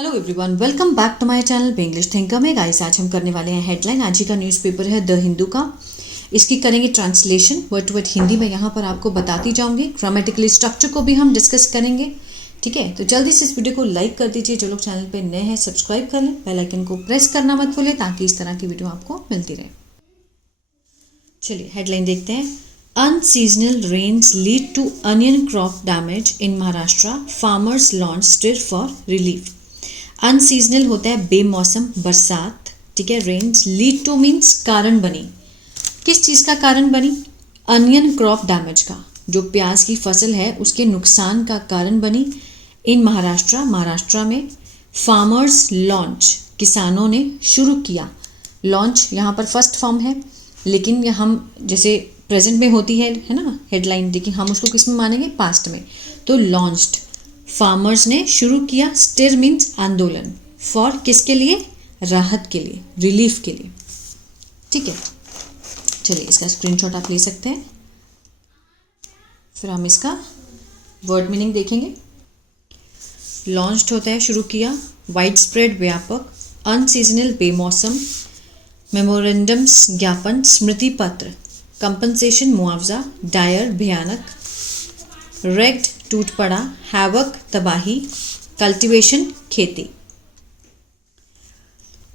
Hello everyone, welcome back to my channel पे English thinker में। गाइस, आज हम करने वाले हैं हेडलाइन। आज ही का न्यूज़पेपर है द हिंदू का। इसकी करेंगे translation word to word Hindi में। यहाँ पर आपको बताती जाऊंगी। ग्रामेटिकली स्ट्रक्चर को भी हम डिस्कस करेंगे। ठीक है, तो जल्दी से इस वीडियो को लाइक कर दीजिए। जो लोग चैनल पे नए हैं सब्सक्राइब कर लें, बेल आइकन को प्रेस करना मत भूलें ताकि इस तरह की वीडियो आपको मिलती रहे। चलिए हेडलाइन देखते हैं। Unseasonal rains lead to onion crop damage in Maharashtra, farmers launch stir for relief. Unseasonal होता है बेमौसम, बरसात। ठीक है, रेन्स लीड टू मीन्स कारण बनी। किस चीज़ का कारण बनी? अनियन क्रॉप डैमेज का, जो प्याज की फसल है उसके नुकसान का कारण बनी इन महाराष्ट्र, महाराष्ट्र में। फार्मर्स लॉन्च, किसानों ने शुरू किया। लॉन्च यहाँ पर फर्स्ट फॉर्म है, लेकिन हम जैसे प्रेजेंट में होती है ना हेडलाइन, लेकिन हम उसको किस में मानेंगे? पास्ट में। तो लॉन्च्ड, फार्मर्स ने शुरू किया। स्टिर मीन्स आंदोलन। फॉर किसके लिए? राहत के लिए, रिलीफ के लिए। ठीक है, चलिए इसका स्क्रीनशॉट आप ले सकते हैं, फिर हम इसका वर्ड मीनिंग देखेंगे। लॉन्च्ड होता है शुरू किया, वाइड स्प्रेड व्यापक, अनसीजनल बेमौसम, मेमोरेंडम्स ज्ञापन, स्मृति पत्र, कंपनसेशन मुआवजा, डायर भयानक, रेग्ड टूट पड़ा, हैवक तबाही, कल्टीवेशन खेती।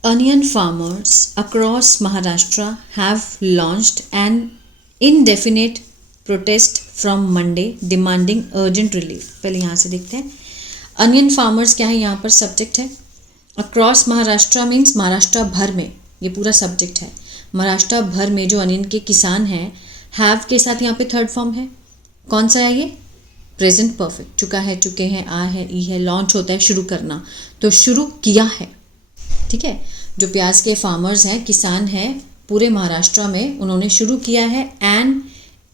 Onion farmers across Maharashtra have launched an indefinite protest from Monday demanding urgent relief। पहले यहाँ से देखते हैं। Onion farmers क्या है? यहाँ पर सब्जेक्ट है। Across Maharashtra means महाराष्ट्र भर में, ये पूरा सब्जेक्ट है। महाराष्ट्र भर में जो अनियन के किसान हैं, हैव के साथ यहाँ पे थर्ड फॉर्म है। कौन सा है ये? Present perfect. चुका है, चुके हैं, आ है, ई है। लॉन्च होता है शुरू करना, तो शुरू किया है। ठीक है, जो प्याज के फार्मर्स हैं, किसान हैं पूरे महाराष्ट्र में, उन्होंने शुरू किया है एन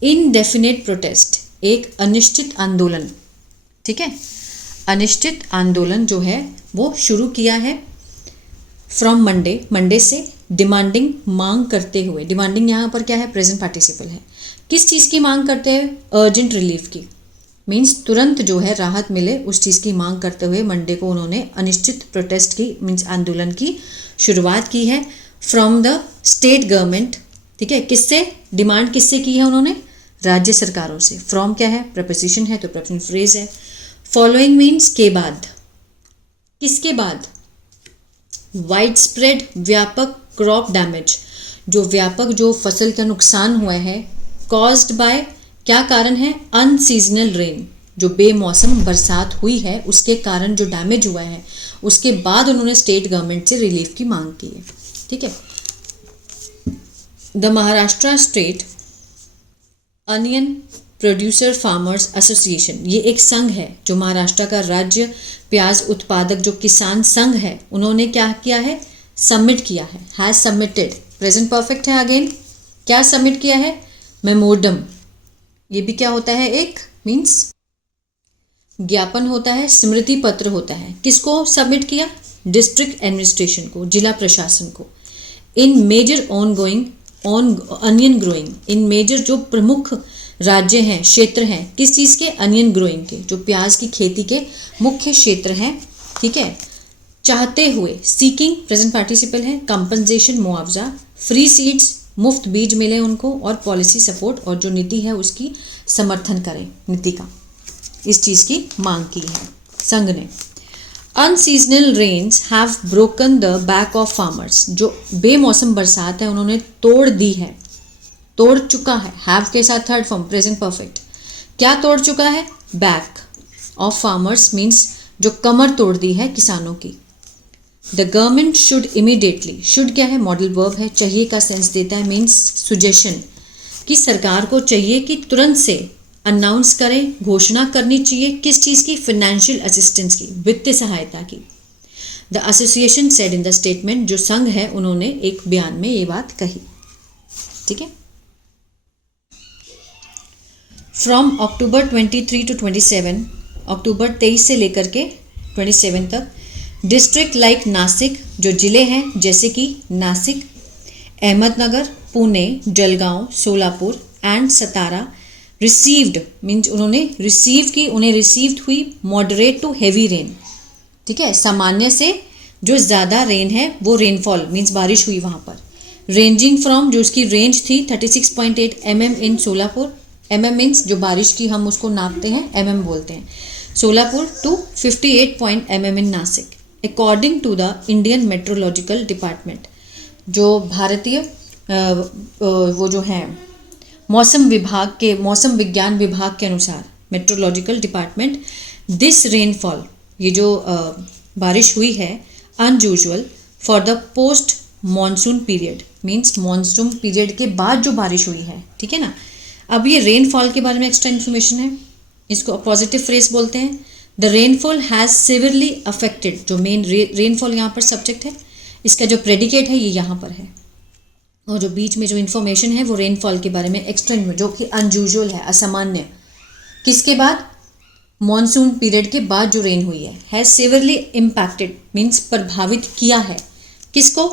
इनडेफिनेट प्रोटेस्ट, एक अनिश्चित आंदोलन। ठीक है, अनिश्चित आंदोलन जो है वो शुरू किया है फ्रॉम मंडे, मंडे से। डिमांडिंग, मांग करते हुए। डिमांडिंग यहाँ पर क्या है? प्रेजेंट पार्टिसिपल है। किस चीज़ की मांग करते हैं? अर्जेंट रिलीफ की, मीन्स तुरंत जो है राहत मिले उस चीज़ की मांग करते हुए मंडे को उन्होंने अनिश्चित प्रोटेस्ट की, मीन्स आंदोलन की शुरुआत की है। From the state government. ठीक है, किससे डिमांड किससे की है उन्होंने? राज्य सरकारों से। फ्रॉम क्या है? प्रपोजिशन है, तो प्रपोजिशन फ्रेज है। फॉलोइंग मीन्स के बाद। किसके बाद? वाइड स्प्रेड व्यापक क्रॉप डैमेज, जो व्यापक जो फसल का नुकसान हुआ है। कॉज्ड बाय, क्या कारण है? अनसीजनल रेन, जो बेमौसम बरसात हुई है उसके कारण जो डैमेज हुआ है, उसके बाद उन्होंने स्टेट गवर्नमेंट से रिलीफ की मांग की है। ठीक है, the Maharashtra state onion producer farmers association, ये एक संघ है जो महाराष्ट्र का राज्य प्याज उत्पादक जो किसान संघ है, उन्होंने क्या किया है? सबमिट किया है। हैज सबमिटेड, प्रेजेंट परफेक्ट है। अगेन क्या सबमिट किया है? मेमोरंडम। ये भी क्या होता है? एक मीन्स ज्ञापन होता है, स्मृति पत्र होता है। किसको सबमिट किया? डिस्ट्रिक्ट एडमिनिस्ट्रेशन को, जिला प्रशासन को। In major on going on onion growing, in major जो प्रमुख राज्य हैं, क्षेत्र हैं, किस चीज़ के? अनियन ग्रोइंग के, जो प्याज की खेती के मुख्य क्षेत्र हैं। ठीक है, चाहते हुए, सीकिंग प्रेजेंट पार्टिसिपल है। कंपनसेशन मुआवजा, फ्री सीड्स मुफ्त बीज मिले उनको, और पॉलिसी सपोर्ट, और जो नीति है उसकी समर्थन करें, नीति का, इस चीज़ की मांग की है संघ ने। Unseasonal rains have broken the back of farmers, जो बेमौसम बरसात है उन्होंने तोड़ दी है, तोड़ चुका है। हैव के साथ थर्ड फॉर्म, प्रेजेंट परफेक्ट। क्या तोड़ चुका है? बैक ऑफ फार्मर्स मीन्स जो कमर तोड़ दी है किसानों की। The government should immediately, should क्या है? मॉडल वर्ब है, चाहिए का सेंस देता है, मीन्स सुजेशन, कि सरकार को चाहिए कि तुरंत से अनाउंस करें, घोषणा करनी चाहिए। किस चीज़ की? फाइनेंशियल असिस्टेंस की, वित्तीय सहायता की। The association said in the statement, जो संघ है उन्होंने एक बयान में ये बात कही। ठीक है, फ्रॉम अक्टूबर 23 to 27, अक्टूबर 23 से लेकर के 27 तक। डिस्ट्रिक्ट लाइक नासिक, जो ज़िले हैं जैसे कि Nashik, Ahmednagar, Pune, Jalgaon, Solapur and Satara received means उन्होंने रिसीव की, उन्हें रिसीव्ड हुई मॉडरेट टू हैवी रेन, ठीक है, सामान्य से जो ज़्यादा रेन है वो रेनफॉल मीन्स बारिश हुई वहाँ पर, रेंजिंग फ्रॉम जो उसकी रेंज थी 36.8 mm इन सोलापुर, mm मीन्स जो बारिश की हम उसको नापते हैं mm बोलते हैं, Solapur to 58 mm in Nashik, according to the Indian meteorological department, जो भारतीय वो जो है मौसम विभाग के, मौसम विज्ञान विभाग के अनुसार, मेट्रोलॉजिकल डिपार्टमेंट, दिस रेनफॉल, ये जो बारिश हुई है, unusual for the post monsoon period, means monsoon period के बाद जो बारिश हुई है, ठीक है ना। अब ये रेनफॉल के बारे में एक्स्ट्रा इन्फॉर्मेशन है, इसको पॉजिटिव फ्रेज बोलते हैं। The rainfall has severely affected, जो मेन रेनफॉल यहाँ पर सब्जेक्ट है, इसका जो प्रेडिकेट है ये यहाँ पर है, और जो बीच में जो इन्फॉर्मेशन है वो रेनफॉल के बारे में एक्स्ट्रा, जो कि अनयूजुअल है, असामान्य, किसके बाद, मॉनसून पीरियड के बाद जो रेन हुई है, हैज़ सिवियरली इम्पैक्टेड मीन्स प्रभावित किया है, किसको,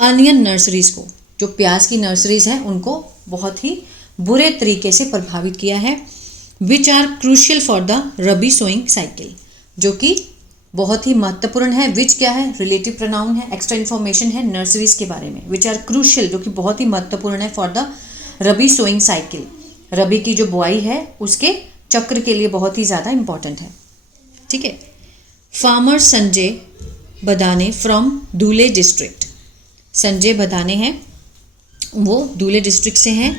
अनियन नर्सरीज को, जो प्याज की नर्सरीज हैं उनको बहुत ही बुरे तरीके से प्रभावित किया है, which are crucial for the rabi sowing cycle, जो कि बहुत ही महत्वपूर्ण है, विच क्या है, रिलेटिव प्रोनाउन है, एक्स्ट्रा इन्फॉर्मेशन है नर्सरीज के बारे में, विच आर क्रूशियल, जो कि बहुत ही महत्वपूर्ण है, for the rabi sowing cycle, rabi की जो बुआई है उसके चक्र के लिए बहुत ही ज़्यादा इम्पॉर्टेंट है, ठीक है। Farmer Sanjay Badane from Dhule district, Sanjay Badane हैं, वो धुले डिस्ट्रिक्ट से हैं,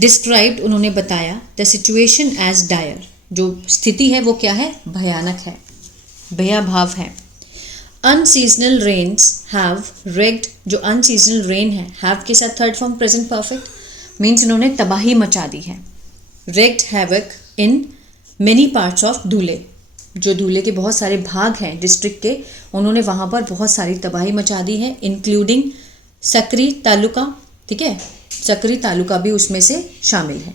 डिस्क्राइब्ड, उन्होंने बताया, द सिचुएशन एज डायर, जो स्थिति है वो क्या है, भयानक है, भयाभाव है। अनसीजनल रेन्स हैव रेग्ड, जो अनसीजनल रेन है, हैव के साथ third form present perfect, means उन्होंने तबाही मचा दी है, wreaked havoc in many parts of Dhule, जो धुले के बहुत सारे भाग हैं डिस्ट्रिक्ट के, उन्होंने वहाँ पर बहुत सारी तबाही मचा दी है, इंक्लूडिंग सकरी तालुका, ठीक है, सकरी तालुका भी उसमें से शामिल है।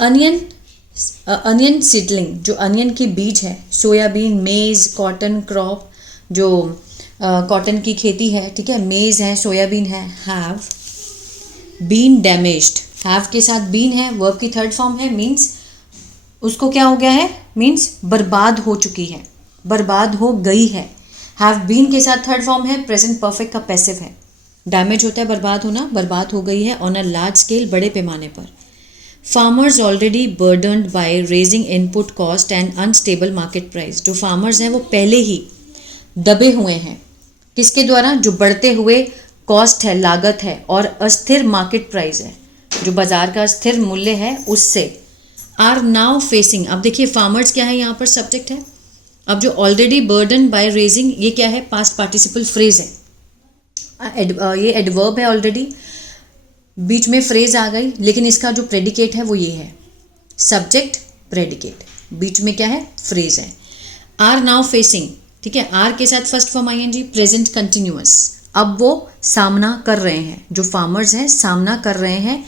अनियन सीडलिंग, जो अनियन की बीज है, सोयाबीन, मेज, कॉटन क्रॉप, जो कॉटन की खेती है, ठीक है, मेज है, सोयाबीन है, हैव बीन डैमेज्ड, हैव के साथ बीन है, वर्ब की थर्ड फॉर्म है, मीन्स उसको क्या हो गया है, मीन्स बर्बाद हो चुकी है, बर्बाद हो गई है, हैव बीन के साथ थर्ड फॉर्म है, प्रेजेंट परफेक्ट का पैसिव है, डैमेज होता है बर्बाद होना, बर्बाद हो गई है ऑन अ लार्ज स्केल, बड़े पैमाने पर। Farmers already burdened by raising input cost and unstable market price, जो फार्मर्स हैं वो पहले ही दबे हुए हैं, किसके द्वारा, जो बढ़ते हुए कॉस्ट है, लागत है, और अस्थिर मार्केट प्राइस है, जो बाजार का स्थिर मूल्य है उससे, आर नाउ फेसिंग, अब देखिए फार्मर्स क्या है यहाँ पर सब्जेक्ट है, अब जो ऑलरेडी बर्डन बाय रेजिंग, ये क्या है, पास्ट पार्टिसिपल फ्रेज है, ये एडवर्ब है, ऑलरेडी बीच में फ्रेज आ गई, लेकिन इसका जो प्रेडिकेट है वो ये है, सब्जेक्ट प्रेडिकेट, बीच में क्या है, फ्रेज है। आर नाउ फेसिंग, ठीक है, आर के साथ first form ING, present continuous, अब वो सामना कर रहे हैं, जो फार्मर्स हैं सामना कर रहे हैं,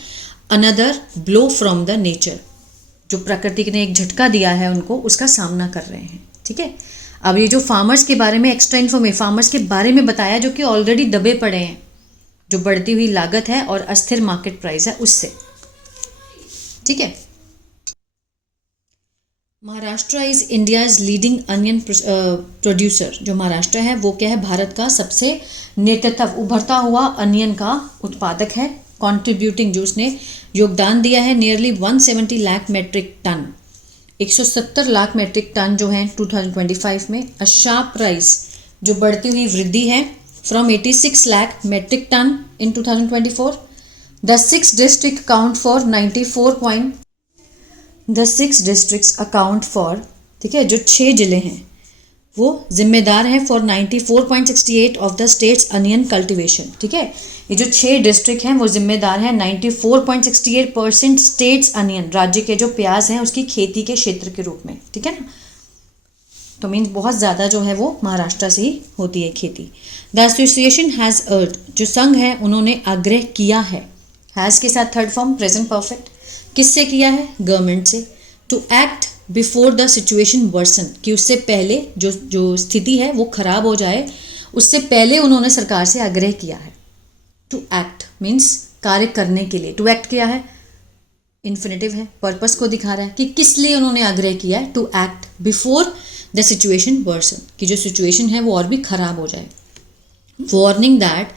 another blow from the nature, जो प्रकृति ने एक झटका दिया है उनको, उसका सामना कर रहे हैं, ठीक है। अब ये जो फार्मर्स के बारे में एक्स्ट्रा इन्फॉर्मेशन, फार्मर्स के बारे में बताया, जो कि ऑलरेडी दबे पड़े हैं, जो बढ़ती हुई लागत है और अस्थिर मार्केट प्राइस है उससे, ठीक है। Maharashtra is India's leading onion producer, जो महाराष्ट्र है वो क्या है, भारत का सबसे नेतृत्व उभरता हुआ अनियन का उत्पादक है, कॉन्ट्रीब्यूटिंग, जो उसने योगदान दिया है, nearly 170 lakh metric ton, 170 lakh metric ton जो हैं 2025 में, अ शार्प राइज, जो बढ़ती हुई वृद्धि है, from 86 lakh metric ton in 2024, the 6 district account for 94 the 6 districts account for, ठीक है, जो 6 जिले हैं वो जिम्मेदार है for 94.68 of the state's onion cultivation, ठीक है, ये जो 6 डिस्ट्रिक्ट हैं वो जिम्मेदार हैं 94.68% स्टेट्स अनियन, राज्य के जो प्याज हैं उसकी खेती के क्षेत्र के रूप में, ठीक है ना, तो मीन्स बहुत ज़्यादा जो है वो महाराष्ट्र से ही होती है खेती। द एसोसिएशन हैज़ अर्ड, जो संघ है उन्होंने आग्रह किया है, हैज़ के साथ थर्ड फॉर्म प्रेजेंट परफेक्ट, किससे किया है, गवर्नमेंट से, to act before the situation worsen, कि उससे पहले जो स्थिति है वो खराब हो जाए, उससे पहले उन्होंने सरकार से आग्रह किया है। टू एक्ट मीन्स कार्य करने के लिए, टू एक्ट किया है, इन्फिनेटिव है, पर्पस को दिखा रहा है कि किस लिए उन्होंने आग्रह किया है, to act before the situation worsen, कि जो सिचुएशन है वो और भी ख़राब हो जाए। वार्निंग दैट,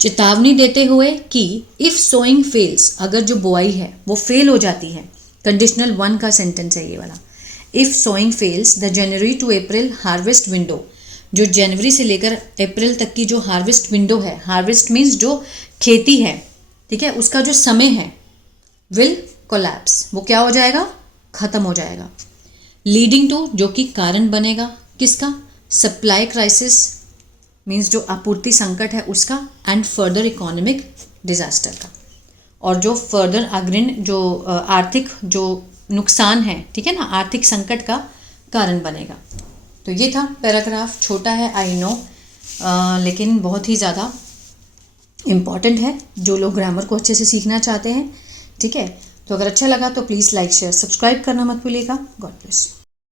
चेतावनी देते हुए कि इफ़ सोइंग फेल्स, अगर जो बुआई है वो फेल हो जाती है, कंडीशनल 1 का सेंटेंस है ये वाला। If sowing fails the January to April harvest window, जो जनवरी से लेकर अप्रैल तक की जो हार्वेस्ट विंडो है, हार्वेस्ट मीन्स जो खेती है, ठीक है, उसका जो समय है, विल कोलैप्स, वो क्या हो जाएगा, ख़त्म हो जाएगा। लीडिंग टू, जो कि कारण बनेगा किसका, सप्लाई क्राइसिस मीन्स जो आपूर्ति संकट है उसका, एंड फर्दर इकोनॉमिक डिजास्टर का, और जो फर्दर अग्रिम जो आर्थिक जो नुकसान है, ठीक है ना, आर्थिक संकट का कारण बनेगा। तो ये था पैराग्राफ, छोटा है आई नो, लेकिन बहुत ही ज़्यादा इम्पॉर्टेंट है जो लोग ग्रामर को अच्छे से सीखना चाहते हैं, ठीक है। तो अगर अच्छा लगा तो प्लीज़ लाइक शेयर सब्सक्राइब करना मत भूलिएगा। God bless.